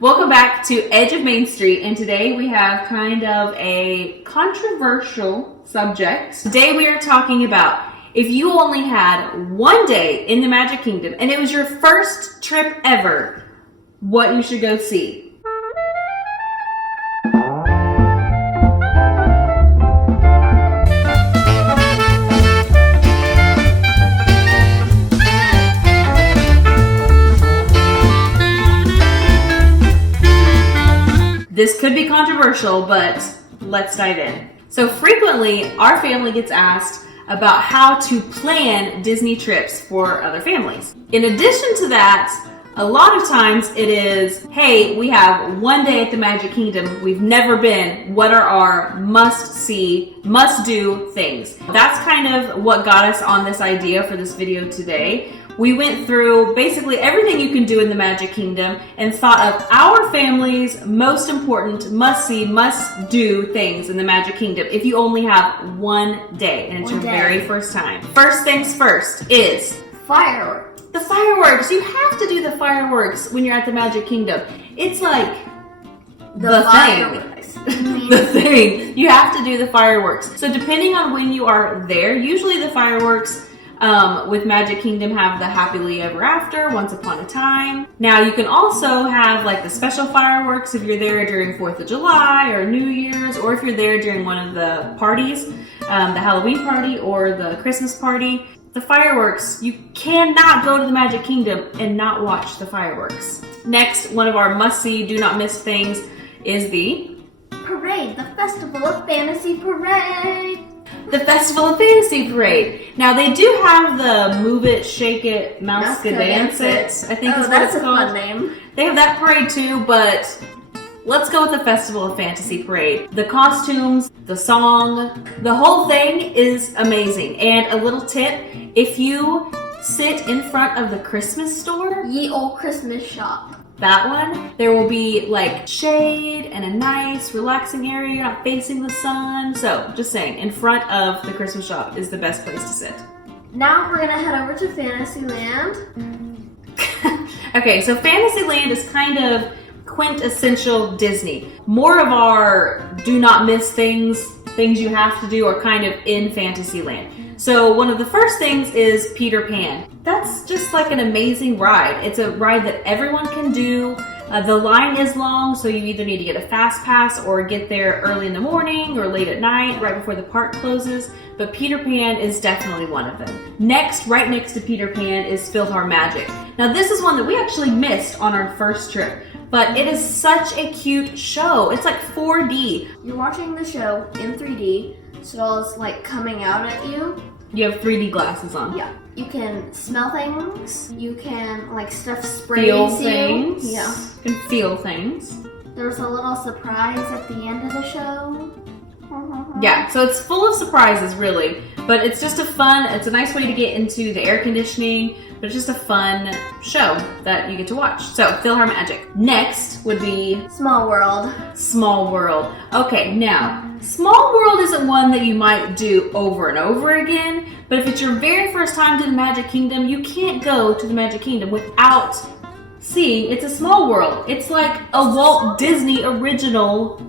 Welcome back to Edge of Main Street, and today we have kind of a controversial subject. Today we are talking about if you only had one day in the Magic Kingdom and it was your first trip ever, what you should go see. This could be controversial, but let's dive in. So frequently, our family gets asked about how to plan Disney trips for other families. In addition to that, a lot of times it is, hey, we have one day at the Magic Kingdom, we've never been, what are our must-see, must-do things? That's kind of what got us on this idea for this video today. We went through basically everything you can do in the Magic Kingdom and thought of our family's most important must-see, must-do things in the Magic Kingdom if you only have one day and it's your very first time. First things first is fireworks. The fireworks. You have to do the fireworks when you're at the Magic Kingdom. It's like the thing. The thing. You have to do the fireworks. So depending on when you are there, usually the fireworks with Magic Kingdom have the Happily Ever After, Once Upon a Time. Now you can also have like the special fireworks if you're there during 4th of July or New Year's, or if you're there during one of the parties, the Halloween party or the Christmas party. The fireworks, you cannot go to the Magic Kingdom and not watch the fireworks. Next, one of our must-see, do not miss things is the parade, the Festival of Fantasy Parade. The Festival of Fantasy Parade. Now they do have the Move It, Shake It, Mouse Dance It, I think is what it's called. That's a fun name. They have that parade too, but let's go with the Festival of Fantasy Parade. The costumes, the song, the whole thing is amazing. And a little tip, if you sit in front of the Christmas store, Ye Old Christmas Shop, that one, there will be like shade and a nice relaxing area. You're not facing the sun. So just saying, in front of the Christmas shop is the best place to sit. Now we're gonna head over to Fantasyland. Okay, so Fantasyland is kind of quintessential Disney. More of our do not miss things you have to do are kind of in Fantasyland. So one of the first things is Peter Pan. That's just like an amazing ride. It's a ride that everyone can do. The line is long, so you either need to get a fast pass or get there early in the morning or late at night, right before the park closes. But Peter Pan is definitely one of them. Next, right next to Peter Pan is Philharmagic. Now this is one that we actually missed on our first trip, but it is such a cute show. It's like 4D. You're watching the show in 3D, so it's like coming out at you. You have 3D glasses on. Yeah. You can smell things. You can like stuff sprays feel you. Things. Yeah. You can feel things. There's a little surprise at the end of the show. Yeah, so it's full of surprises really, but it's just it's a nice way to get into the air conditioning, but it's just a fun show that you get to watch. So, Philharmagic. Next would be Small World. Small World. Okay, now, Small World isn't one that you might do over and over again, but if it's your very first time to the Magic Kingdom, you can't go to the Magic Kingdom without seeing It's a Small World. It's like a Walt Disney original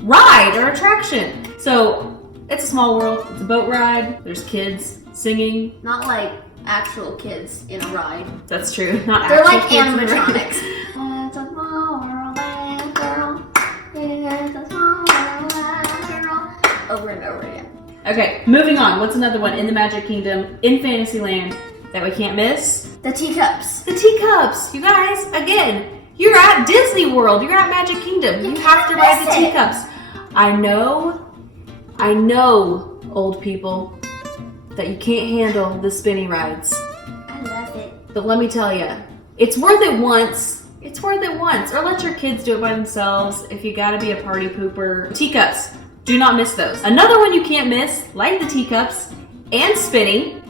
ride or attraction. So, it's a small world. It's a boat ride. There's kids singing. Not like actual kids in a ride. That's true. Not They're actual like kids in a animatronics. ride. It's a small world and girl. It's a small world and girl. Over and over again. Okay, moving on. What's another one in the Magic Kingdom, in Fantasyland, that we can't miss? The Teacups. The Teacups. You guys, again, you're at Disney World. You're at Magic Kingdom. You have to ride the Teacups. I know, old people, that you can't handle the spinny rides. I love it. But let me tell you, it's worth it once. It's worth it once. Or let your kids do it by themselves if you gotta be a party pooper. Teacups. Do not miss those. Another one you can't miss, like the Teacups and Spinny,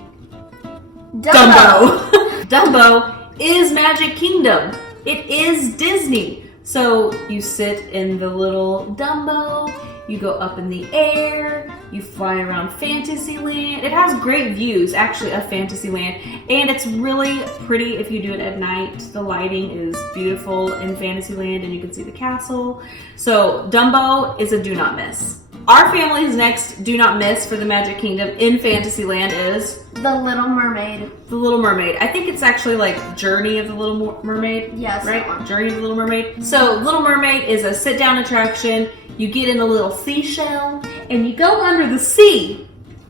Dumbo. Dumbo is Magic Kingdom. It is Disney. So you sit in the little Dumbo, you go up in the air, you fly around Fantasyland. It has great views, actually, of Fantasyland, and it's really pretty if you do it at night. The lighting is beautiful in Fantasyland, and you can see the castle. So Dumbo is a do not miss. Our family's next do not miss for the Magic Kingdom in Fantasyland is The Little Mermaid. The Little Mermaid. I think it's actually like Journey of the Little Mermaid. Yes, right? that one. Journey of the Little Mermaid. So Little Mermaid is a sit-down attraction. You get in a little seashell and you go under the sea.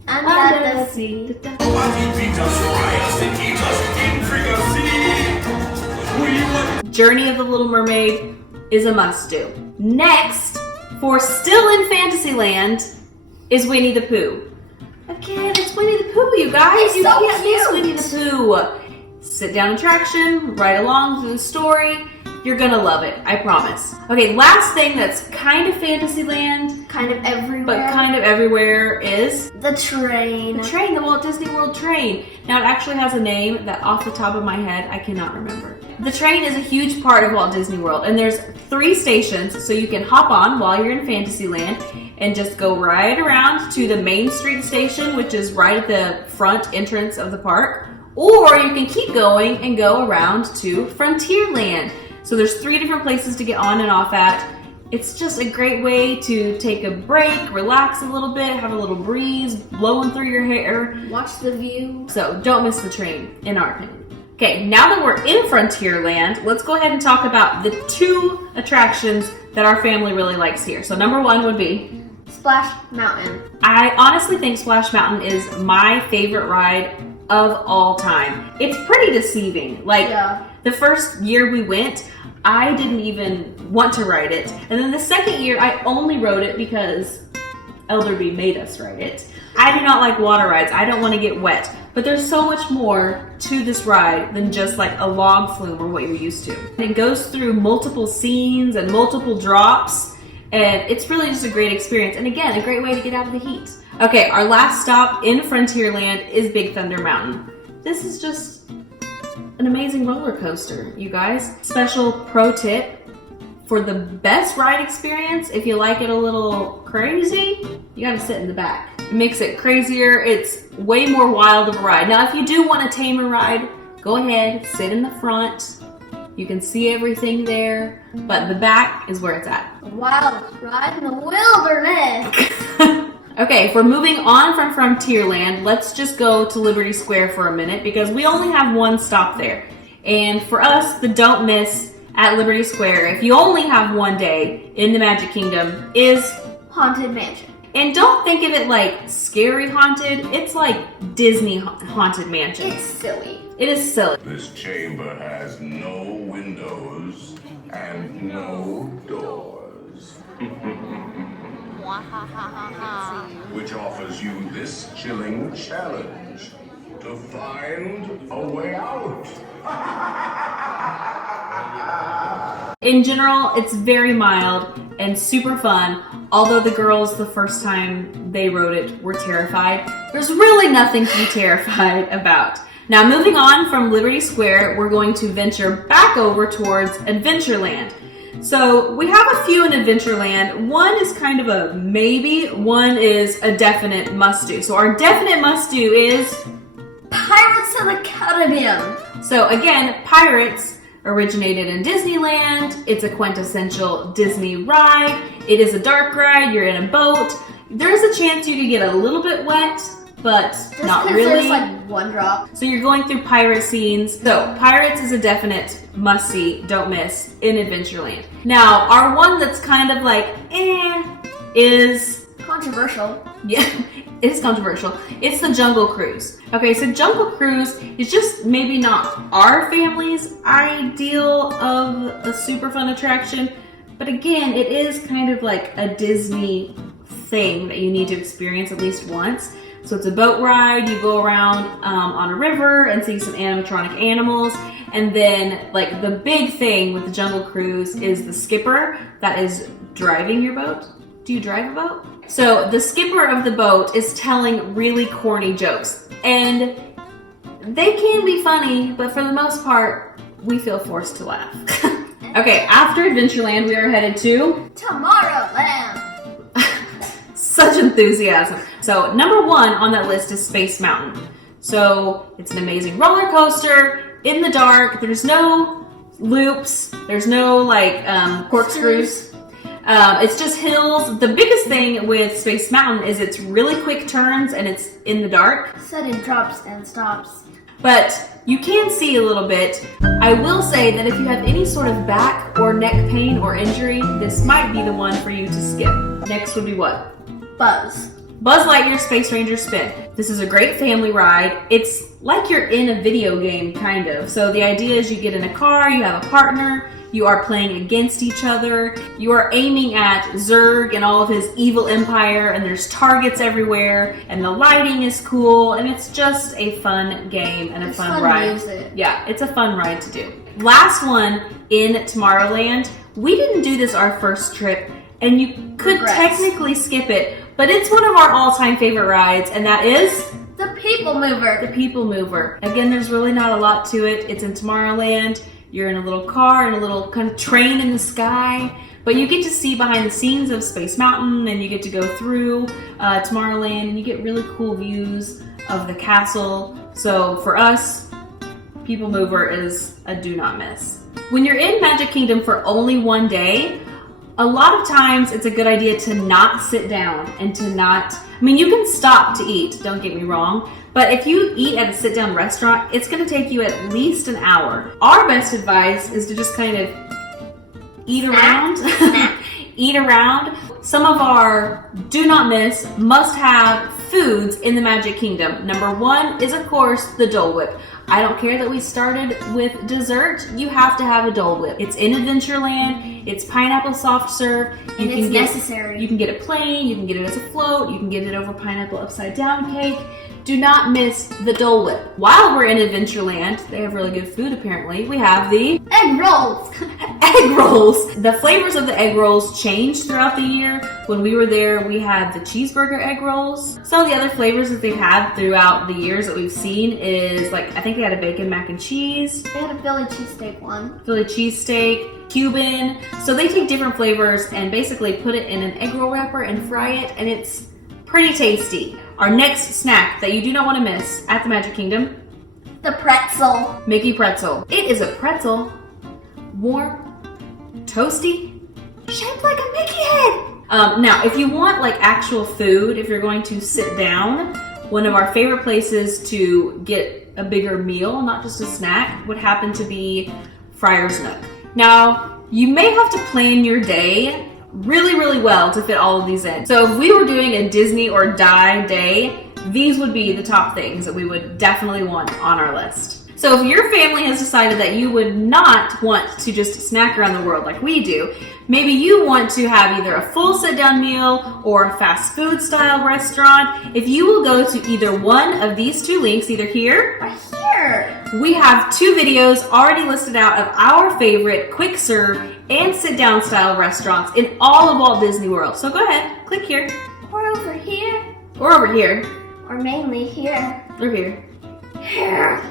Under the sea. Journey of the Little Mermaid is a must-do. Next, for still in Fantasyland, is Winnie the Pooh. Again, it's Winnie the Pooh, you guys. It's You so can't miss cute. Winnie the Pooh. Sit-down attraction, ride along through the story. You're gonna love it, I promise. Okay, last thing that's kind of Fantasyland, Kind of everywhere. but kind of everywhere is The train. the train, the Walt Disney World train. Now it actually has a name that off the top of my head, I cannot remember. The train is a huge part of Walt Disney World, and there's 3 stations, so you can hop on while you're in Fantasyland and just go right around to the Main Street station, which is right at the front entrance of the park, or you can keep going and go around to Frontierland. So there's 3 different places to get on and off at. It's just a great way to take a break, relax a little bit, have a little breeze blowing through your hair. Watch the view. So don't miss the train, in our opinion. Okay, now that we're in Frontierland, let's go ahead and talk about the 2 attractions that our family really likes here. So number 1 would be Splashmountain. I honestly think Splashmountain is my favorite ride of all time. It's pretty deceiving. Like, Yeah. the first year we went, I didn't even want to ride it. And then the second year, I only rode it because Elderby made us ride it. I do not like water rides. I don't want to get wet. But there's so much more to this ride than just like a log flume or what you're used to. And it goes through multiple scenes and multiple drops. And it's really just a great experience. And again, a great way to get out of the heat. Okay, our last stop in Frontierland is Big Thunder Mountain. This is just an amazing roller coaster, you guys. Special pro tip, for the best ride experience, if you like it a little crazy, you gotta sit in the back. It makes it crazier. It's way more wild of a ride. Now, if you do want a tamer ride, go ahead, sit in the front. You can see everything there, but the back is where it's at. A wild ride in the wilderness. Okay, if we're moving on from Frontierland, let's just go to Liberty Square for a minute because we only have 1 stop there. And for us, the don't miss at Liberty Square, if you only have 1 day in the Magic Kingdom, is Haunted Mansion. And don't think of it like scary haunted. It's like Disney haunted mansion. It's silly. It is silly. This chamber has no windows and no doors. Which offers you this chilling challenge to find a way out. In general, it's very mild and super fun. Although the girls, the first time they rode it, were terrified. There's really nothing to be terrified about. Now, moving on from Liberty Square, we're going to venture back over towards Adventureland. So we have a few in Adventureland. One is kind of a maybe, one is a definite must-do. So our definite must-do is Pirates of the Caribbean. So again, Pirates originated in Disneyland. It's a quintessential Disney ride. It is a dark ride. You're in a boat. There's a chance you could get a little bit wet, but Just not because really. there's like 1 drop. So you're going through pirate scenes. So Pirates is a definite must-see, don't miss in Adventureland. Now, our one that's kind of like, is, Controversial. yeah, it is controversial. It's the Jungle Cruise. Okay, so Jungle Cruise is just maybe not our family's ideal of a super fun attraction, but again, it is kind of like a Disney thing that you need to experience at least once. So it's a boat ride, you go around on a river and see some animatronic animals, and then like the big thing with the Jungle Cruise is the skipper that is driving your boat. Do you drive a boat? So the skipper of the boat is telling really corny jokes, and they can be funny, but for the most part, we feel forced to laugh. Okay, after Adventureland, we are headed to Tomorrowland. such enthusiasm. So number 1 on that list is Space Mountain. So it's an amazing roller coaster in the dark. There's no loops. There's no like corkscrews. It's just hills. The biggest thing with Space Mountain is it's really quick turns and it's in the dark. Sudden drops and stops. But you can see a little bit. I will say that if you have any sort of back or neck pain or injury, this might be the one for you to skip. Next would be what? Buzz. Buzz Lightyear Space Ranger Spin. This is a great family ride. It's like you're in a video game, kind of. So the idea is you get in a car, you have a partner, you are playing against each other, you are aiming at Zurg and all of his evil empire, and there's targets everywhere, and the lighting is cool, and it's just a fun game and a fun ride. Music. Yeah, it's a fun ride to do. Last one in Tomorrowland. We didn't do this our first trip, and you could technically skip it, but it's one of our all-time favorite rides, and that is the People Mover. The People Mover. Again, there's really not a lot to it. It's in Tomorrowland. You're in a little car and a little kind of train in the sky, but you get to see behind the scenes of Space Mountain, and you get to go through Tomorrowland, and you get really cool views of the castle. So for us, People Mover is a do not miss. When you're in Magic Kingdom for only one day, a lot of times it's a good idea to not sit down and to not, I mean, you can stop to eat, don't get me wrong, but if you eat at a sit-down restaurant, it's going to take you at least an hour. Our best advice is to just kind of eat around. Eat around. Some of our do not miss, must have foods in the Magic Kingdom. Number 1 is, of course, the Dolewhip. I don't care that we started with dessert, you have to have a Dolewhip. It's in Adventureland, it's pineapple soft serve. And it's necessary. You can get it plain, you can get it as a float, you can get it over pineapple upside down cake. Do not miss the Dolewhip. While we're in Adventureland, they have really good food apparently. We have the egg rolls. Egg rolls. The flavors of the egg rolls change throughout the year. When we were there, we had the cheeseburger egg rolls. Some of the other flavors that they've had throughout the years that we've seen is like, I think they had a bacon mac and cheese. They had a Philly cheesesteak one. Philly cheesesteak, Cuban. So they take different flavors and basically put it in an egg roll wrapper and fry it, and it's pretty tasty. Our next snack that you do not want to miss at the Magic Kingdom, the pretzel. Mickey Pretzel. It is a pretzel, warm, toasty, shaped like a Mickey head. Now, if you want like actual food, if you're going to sit down, one of our favorite places to get a bigger meal, not just a snack, would happen to be Friar's Nook. Now, you may have to plan your day really well to fit all of these in. So if we were doing a Disney or Die day, these would be the top things that we would definitely want on our list. So if your family has decided that you would not want to just snack around the world like we do, maybe you want to have either a full sit-down meal or a fast food style restaurant, if you will go to either one of these 2 links, either here or here, we have 2 videos already listed out of our favorite quick serve and sit-down style restaurants in all of Walt Disney World. So go ahead, click here. Or over here. Or over here. Or mainly here. Or here. Here.